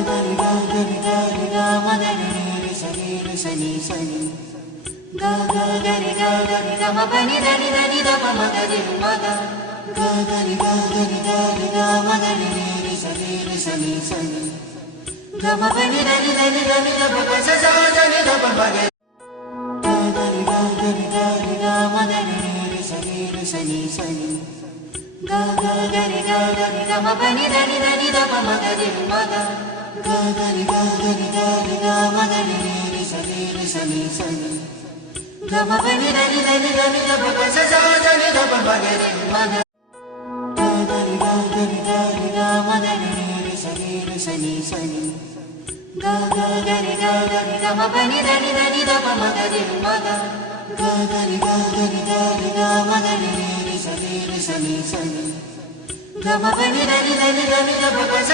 గరి గరి గరి మదని రి సని సని గరి గరి గమ పని దని దని దమ మగరి మగ గరి గరి మదని రి సని సని గమ పని దని దని దని దమ పస సని దమ మగరి గరి గరి మదని రి సని సని గరి గరి గమ పని దని దని దమ మగరి మగ గరి గరి మదని రి సని సని గమ పని దని దని దని దమ పస సని దమ మగరి మగ గరి గరి మదని రి సని సని గరి గరి గమ పని దని దని దమ మగరి మగ గరి గరి మదని రి సని సని గమ పని దని దని దని దమ పస